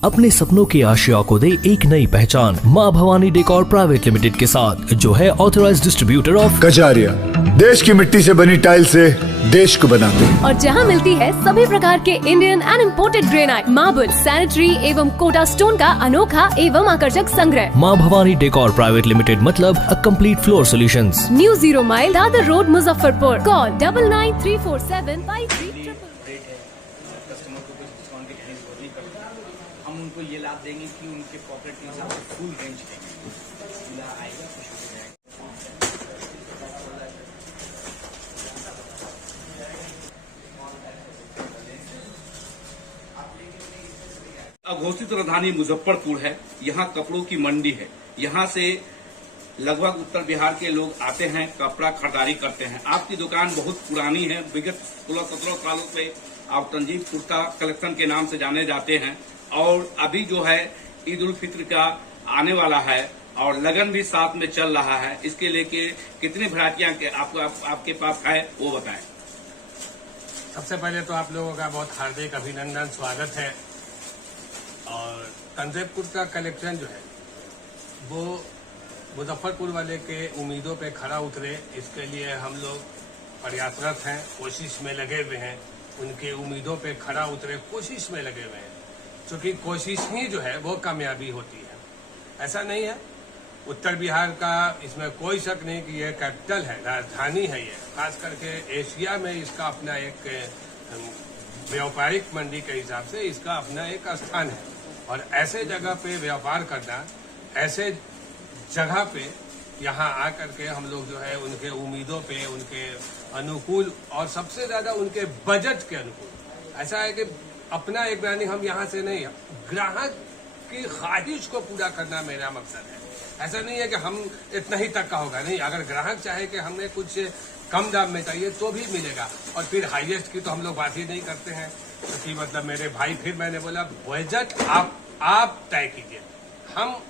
अपने सपनों की आशिया को दे एक नई पहचान माँ भवानी डेकोर प्राइवेट लिमिटेड के साथ, जो है ऑथराइज्ड डिस्ट्रीब्यूटर ऑफ कजारिया। देश की मिट्टी से बनी टाइल से देश को बनाते हैं। और जहाँ मिलती है सभी प्रकार के Indian and imported granite, marble, sanitary एवं कोटा स्टोन का अनोखा एवं आकर्षक संग्रह। माँ भवानी डेकोर प्राइवेट लिमिटेड मतलब a complete floor solutions. New 0 mile Dadar road, Muzaffarpur. Call 9934753333। हम उनको ये लाभ देंगे कि उनके पॉकेट के हिसाब से फुल रेंज देंगे, पूरा आएगा, कुछ हो जाएगा। अघोषित राजधानी मुजफ्फरपुर है। यहाँ कपड़ों की मंडी है। यहाँ से लगभग उत्तर बिहार के लोग आते हैं, कपड़ा खरीदारी करते हैं। आपकी दुकान बहुत पुरानी है, विगत 16-17 सालों से आप तंजीब कुर्ता कलेक्शन के नाम से जाने जाते हैं। और अभी जो है ईद उल फित्र का आने वाला है और लगन भी साथ में चल रहा है। इसके लेके कितनी वैरायटियां आपके पास है वो बताएं। सबसे पहले तो आप लोगों का बहुत हार्दिक अभिनंदन, स्वागत है। और तंजीब कुर्ता कलेक्शन जो है वो मुजफ्फरपुर वाले के उम्मीदों पे खरा उतरे, इसके लिए हम लोग प्रयासरत हैं, कोशिश में लगे हुए हैं। उनके उम्मीदों पे खरा उतरे, कोशिश में लगे हुए हैं, क्योंकि कोशिश ही जो है वो कामयाबी होती है। ऐसा नहीं है, उत्तर बिहार का इसमें कोई शक नहीं कि ये कैपिटल है, राजधानी है। ये खास करके एशिया में इसका अपना एक व्यापारिक मंडी के हिसाब से इसका अपना एक स्थान है। और ऐसे जगह पे व्यापार करना, ऐसे जगह पे यहाँ आकर के हम लोग जो है उनके उम्मीदों पे, उनके अनुकूल और सबसे ज्यादा उनके बजट के अनुकूल। ऐसा है कि अपना एक ब्रांडिंग हम यहाँ से नहीं, ग्राहक की ख्वाहिश को पूरा करना मेरा मकसद है। ऐसा नहीं है कि हम इतना ही तक का होगा, नहीं। अगर ग्राहक चाहे कि हमें कुछ कम दाम में चाहिए तो भी मिलेगा। और फिर हाईएस्ट की तो हम लोग बात ही नहीं करते हैं, क्योंकि मतलब मेरे भाई, फिर मैंने बोला बजट आप तय कीजिए, हम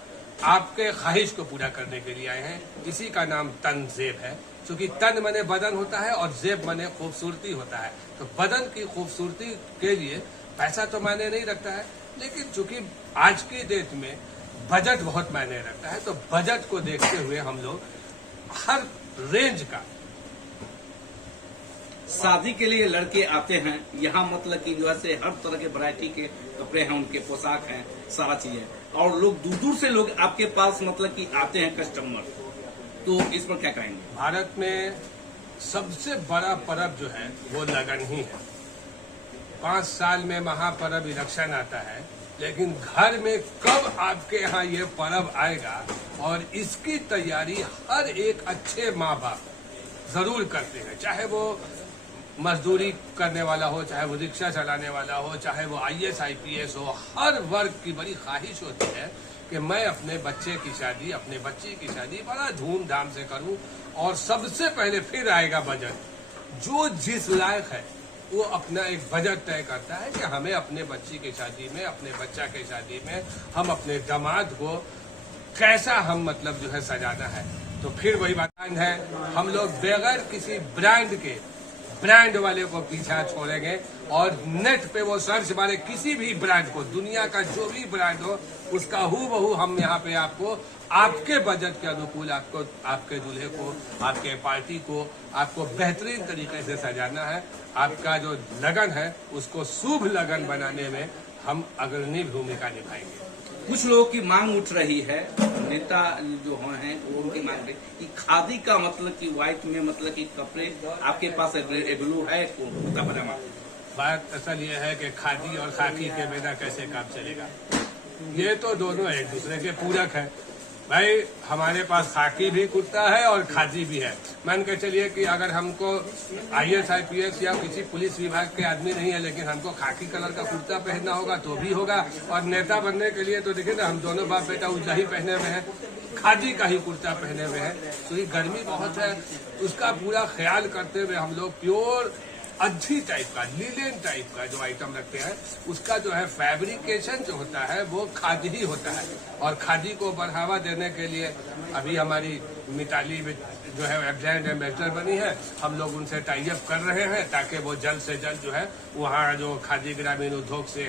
आपके ख्वाहिश को पूरा करने के लिए आए हैं। इसी का नाम तंजेब है, क्योंकि तन मने बदन होता है और जेब मने खूबसूरती होता है। तो बदन की खूबसूरती के लिए पैसा तो मायने नहीं रखता है, लेकिन चूंकि आज की डेट में बजट बहुत मायने रखता है, तो बजट को देखते हुए हम लोग हर रेंज का। शादी के लिए लड़के आते हैं यहाँ, मतलब कि जो है हर तरह के वैरायटी के कपड़े हैं, उनके पोशाक हैं, सारा चीजें। और लोग दूर दूर से लोग आपके पास मतलब कि आते हैं कस्टमर, तो इस पर क्या कहेंगे? भारत में सबसे बड़ा पर्व जो है वो लगन ही है। 5 साल में महापर्व इलेक्शन आता है, लेकिन घर में कब आपके यहाँ ये पर्व आएगा, और इसकी तैयारी हर एक अच्छे माँ बाप जरूर करते हैं। चाहे वो मजदूरी करने वाला हो, चाहे वो रिक्शा चलाने वाला हो, चाहे वो IAS IPS हो, हर वर्ग की बड़ी ख्वाहिश होती है कि मैं अपने बच्चे की शादी, अपने बच्ची की शादी बड़ा धूमधाम से करूं। और सबसे पहले फिर आएगा बजट। जो जिस लायक है वो अपना एक बजट तय करता है कि हमें अपने बच्ची की शादी में, अपने बच्चा की शादी में हम अपने दामाद को कैसा हम मतलब जो है सजाना है। तो फिर वही बात है, हम लोग बगैर किसी ब्रांड के, ब्रांड वाले को पीछा छोड़ेंगे। और नेट पे वो सर्च मारे किसी भी ब्रांड को, दुनिया का जो भी ब्रांड हो उसका हूबहू हम यहाँ पे आपको आपके बजट के अनुकूल, आपको, आपके दूल्हे को, आपके पार्टी को, आपको बेहतरीन तरीके से सजाना है। आपका जो लगन है उसको शुभ लगन बनाने में हम अग्रणी भूमिका निभाएंगे। कुछ लोगों की मांग उठ रही है, नेता जो हैं वो उनकी मांग रही कि खादी का मतलब कि व्हाइट में मतलब कि कपड़े आपके पास ब्लू है, कुर्ता पजामा। बात असल ये है कि खादी और खाकी के बिना कैसे काम चलेगा। ये तो दोनों एक दूसरे के पूरक है। भाई हमारे पास खाकी भी कुर्ता है और खादी भी है। मान के चलिए कि अगर हमको IAS IPS या किसी पुलिस विभाग के आदमी नहीं है, लेकिन हमको खाकी कलर का कुर्ता पहनना होगा तो भी होगा। और नेता बनने के लिए तो देखिए ना, हम दोनों बाप बेटा उजला ही पहने हुए हैं, खादी का ही कुर्ता पहने हुए हैं। तो ये गर्मी बहुत है, उसका पूरा ख्याल करते हुए हम लोग प्योर अच्छी टाइप का, लिलेन टाइप का जो आइटम रखते हैं, उसका जो है फैब्रिकेशन जो होता है वो खादी ही होता है। और खादी को बढ़ावा देने के लिए अभी हमारी मिताली जो है ब्रांड एम्बेसडर बनी है, हम लोग उनसे टाई अप कर रहे हैं ताकि वो जल्द से जल्द जो है वहाँ जो खादी ग्रामीण उद्योग से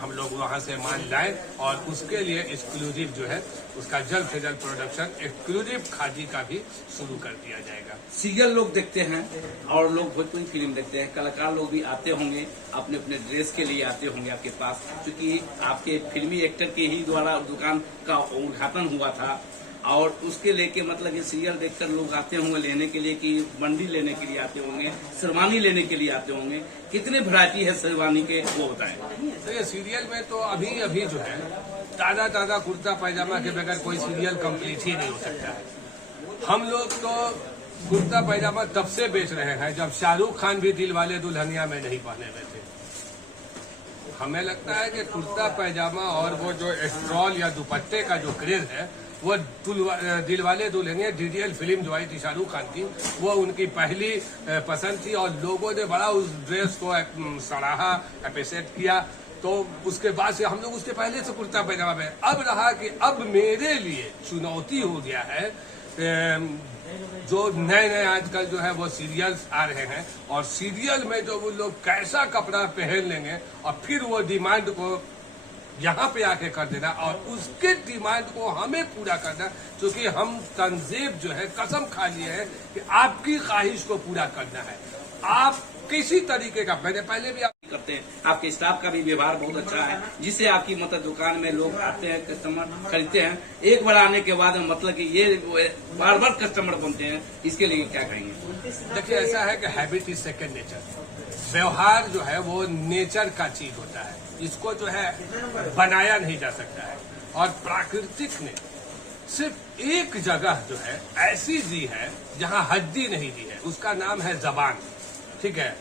हम लोग वहाँ से माल लाएं और उसके लिए एक्सक्लूसिव जो है उसका जल्द से जल्द प्रोडक्शन एक्सक्लूसिव खादी का भी शुरू कर दिया जाएगा। सीरियल लोग देखते हैं और लोग भोजपुरी फिल्म देखते हैं, कलाकार लोग भी आते होंगे, अपने अपने ड्रेस के लिए आते होंगे आपके पास, क्योंकि आपके फिल्मी एक्टर के ही द्वारा दुकान का उद्घाटन हुआ था और उसके लेके मतलब ये सीरियल देखकर लोग आते होंगे लेने के लिए कि बंडी लेने के लिए आते होंगे, शेरवानी लेने के लिए आते होंगे। कितने वैरायटी है शेरवानी के वो बताएं। तो ये सीरियल में तो अभी जो है ताजा कुर्ता पैजामा के बगैर कोई सीरियल कंप्लीट ही नहीं हो सकता है। हम लोग तो कुर्ता पैजामा तब से बेच रहे हैं जब शाहरुख खान भी दिलवाले दुल्हनिया में नहीं पहने हुए थे। हमें लगता है कि कुर्ता पैजामा और वो जो स्ट्रॉल या दुपट्टे का जो क्रेज है वो दिलवाले दुल्हनिया डीडीएल फिल्म जो आई थी शाहरुख खान की, वो उनकी पहली पसंद थी और लोगों ने बड़ा उस ड्रेस को सराहा, अप्रिशिएट किया। तो उसके बाद से हम लोग उसके पहले से कुर्ता पैजामा में, अब रहा कि अब मेरे लिए चुनौती हो गया है जो नए आजकल जो है वो सीरियल्स आ रहे हैं और सीरियल में जो वो लोग कैसा कपड़ा पहन लेंगे और फिर वो डिमांड को यहाँ पे आके कर देना और उसके डिमांड को हमें पूरा करना, क्योंकि हम तंजीब जो है कसम खा लिए हैं कि आपकी ख्वाहिश को पूरा करना है। आप किसी तरीके का, मैंने पहले भी करते हैं, आपके स्टाफ का भी व्यवहार बहुत अच्छा है जिससे आपकी मतलब दुकान में लोग आते हैं, कस्टमर खरीदते हैं। एक बार आने के बाद मतलब कि ये बार बार कस्टमर बनते हैं, इसके लिए क्या कहेंगे? देखिए ऐसा है कि हैबिट इज सेकेंड नेचर। व्यवहार जो है वो नेचर का चीज होता है, इसको जो है बनाया नहीं जा सकता है। और प्राकृतिक ने सिर्फ एक जगह जो है ऐसी दी है जहां हड्डी नहीं दी है, उसका नाम है जबान। ठीक है,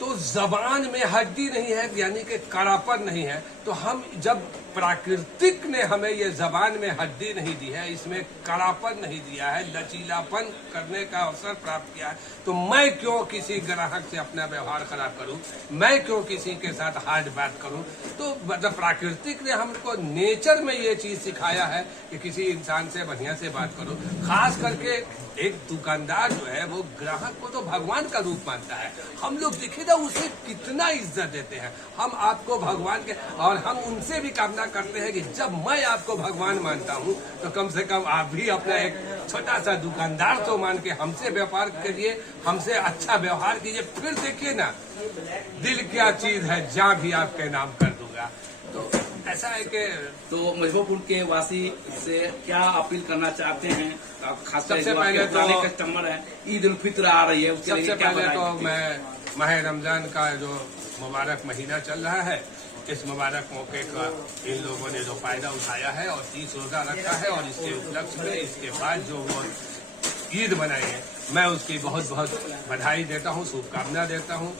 तो जबान में हड्डी नहीं है यानी कि कड़ापन नहीं है। तो हम जब प्राकृतिक ने हमें ये जबान में हड्डी नहीं दी है, इसमें कड़ापन नहीं दिया है, लचीलापन करने का अवसर प्राप्त किया है, तो मैं क्यों किसी ग्राहक से अपना व्यवहार खराब करूं, मैं क्यों किसी के साथ हार्ड बात करूं। तो मतलब प्राकृतिक ने हमको नेचर में ये चीज सिखाया है कि किसी इंसान से बढ़िया से बात करो। खास करके एक दुकानदार जो है वो ग्राहक को तो भगवान का रूप मानता है। हम लोग देखिए ना उसे कितना इज्जत देते हैं, हम आपको भगवान के, और हम उनसे भी कामना करते हैं कि जब मैं आपको भगवान मानता हूं तो कम से कम आप भी अपना एक छोटा सा दुकानदार तो मान के हमसे व्यापार करिए, हमसे अच्छा व्यवहार कीजिए। फिर देखिए ना दिल क्या चीज है, जहाँ भी आपके नाम कर दूंगा। तो ऐसा है कि तो मुजफ्फरपुर के वासी से क्या अपील करना चाहते हैं? खासकर सबसे पहले तो कस्टमर है, ईद उल फित्र आ रही है, उसके लिए सबसे क्या पहले तो बताएंगे? मैं माह रमजान का जो मुबारक महीना चल रहा है, इस मुबारक मौके का इन लोगों ने जो फायदा उठाया है और 30 रोजा रखा है और इसके उपलक्ष्य में इसके बाद जो वो ईद मनाई है, मैं उसकी बहुत बहुत बधाई देता हूँ, शुभकामना देता हूँ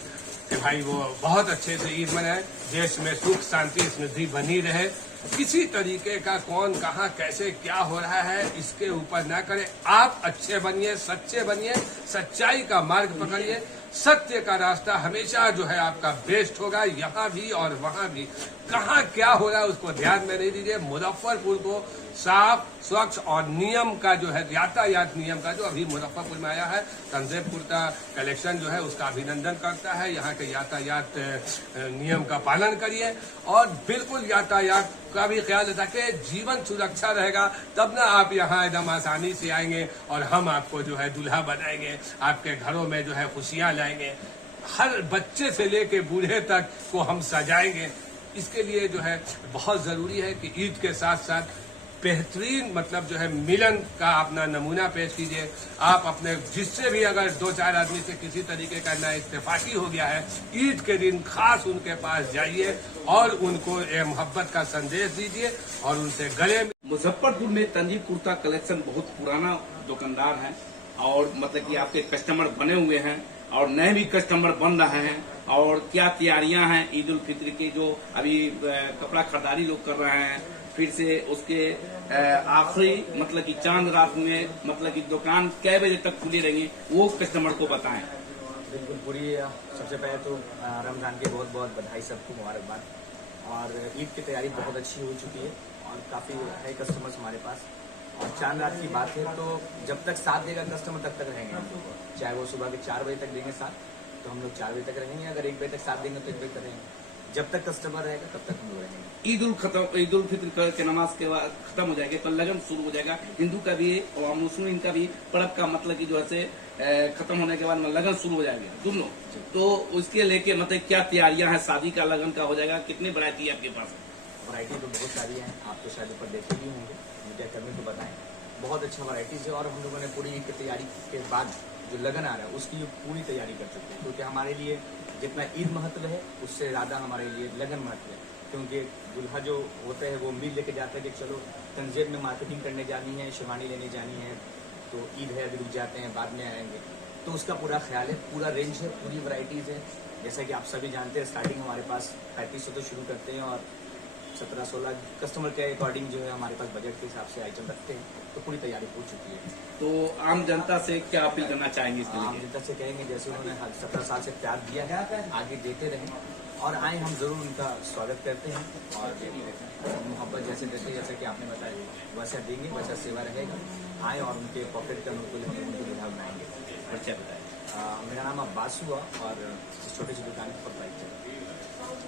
कि भाई वो बहुत अच्छे से ईद मनाए, देश में सुख शांति समृद्धि बनी रहे। किसी तरीके का कौन कहाँ कैसे क्या हो रहा है इसके ऊपर ना करे। आप अच्छे बनिए, सच्चे बनिए, सच्चाई का मार्ग पकड़िए, सत्य का रास्ता हमेशा जो है आपका बेस्ट होगा, यहाँ भी और वहाँ भी। कहाँ क्या हो रहा है उसको ध्यान में नहीं दीजिए। मुजफ्फरपुर को साफ, स्वच्छ और नियम का जो है यातायात नियम का जो अभी मुजफ्फरपुर में आया है, तंजीबपुर का कलेक्शन जो है उसका अभिनंदन करता है। यहाँ के यातायात नियम का पालन करिए और बिल्कुल यातायात का भी ख्याल रखें। जीवन सुरक्षा रहेगा तब ना आप यहाँ एकदम आसानी से आएंगे और हम आपको जो है दूल्हा बनाएंगे, आपके घरों में जो है खुशियाँ लाएंगे, हर बच्चे से लेके बूढ़े तक को हम सजाएंगे। इसके लिए जो है बहुत जरूरी है कि ईद के साथ साथ बेहतरीन मतलब जो है मिलन का अपना नमूना पेश कीजिए। आप अपने जिससे भी अगर 2-4 आदमी से किसी तरीके का ना इत्तेफाकी हो गया है, ईद के दिन खास उनके पास जाइए और उनको मोहब्बत का संदेश दीजिए और उनसे गले। मुजफ्फरपुर में तंजीब कुर्ता कलेक्शन बहुत पुराना दुकानदार है और मतलब कि आपके कस्टमर बने हुए हैं और नए भी कस्टमर बन रहे हैं। और क्या तैयारियां हैं ईद उल फित्र की, जो अभी कपड़ा खरीदारी लोग कर रहे हैं, फिर से उसके आखिरी मतलब कि चांद रात में मतलब कि दुकान कै बजे तक खुली रहेंगी वो कस्टमर को बताएं। बिल्कुल पूरी सबसे पहले तो रमजान की बहुत बहुत बधाई, सबको मुबारकबाद। और ईद की तैयारी बहुत अच्छी हो चुकी है और काफ़ी है कस्टमर्स हमारे पास और चांद रात की बात है तो जब तक साथ देगा कस्टमर तब तक रहेंगे हम लोग। चाहे वो सुबह के 4 बजे तक देंगे साथ तो हम लोग 4 बजे तक रहेंगे, अगर 1 बजे तक साथ देंगे तो 1 बजे तक रहेंगे। जब तक कस्टमर रहेगा तब तक हम लोग रहेंगे। ईद उल फित्र के नमाज के बाद खत्म हो जाएगा, कल लगन शुरू हो जाएगा। हिंदू का भी और मुस्लिम का भी पर्व का मतलब कि जो है खत्म होने के बाद लगन शुरू हो जाएगा दोनों। तो उसके लेके मतलब क्या तैयारियां हैं? शादी का लगन का हो जाएगा, कितनी वैरायटी है आपके पास? वैरायटी तो बहुत सारी है, आप तो शायद ऊपर देखे भी होंगे, मीडिया कर्मी को बताएं। बहुत अच्छा वैरायटीज है और हम लोगों ने पूरी ईद की तैयारी के बाद जो लगन आ रहा है उसकी पूरी तैयारी कर चुके हैं, क्योंकि हमारे लिए जितना ईद महत्व है उससे ज़्यादा हमारे लिए लगन महत्व है। क्योंकि दुल्हा जो होता है वो उम्मीद लेके जाता है कि चलो तंजीब में मार्केटिंग करने जानी है, शेरवानी लेने जानी है, तो ईद है अभी रुक जाते हैं बाद में आएंगे, तो उसका पूरा ख्याल है। पूरा रेंज है, पूरी वैरायटीज़ है। जैसा कि आप सभी जानते हैं स्टार्टिंग हमारे पास 3500 तो शुरू करते हैं और 17-16 कस्टमर के अकॉर्डिंग जो है हमारे पास बजट के हिसाब से आइटम रखते हैं, तो पूरी तैयारी हो चुकी है। तो आम जनता से क्या अपील करना चाहेंगे इसके आम लिए? जनता से कहेंगे जैसे उन्होंने 17 साल से प्यार दिया है आगे देते रहें और आए, हम जरूर उनका स्वागत करते हैं और मोहब्बत जैसे देते जैसे कि आपने बताया वैसा देंगे, वैसा सेवा रहेगा। आए और उनके पॉकेट का उनको उनकी दुल्हा बनाएंगे। अच्छा बताएं। मेरा नाम अब्बास हुआ और इस छोटी सी दुकान की प्रोप्राइटर।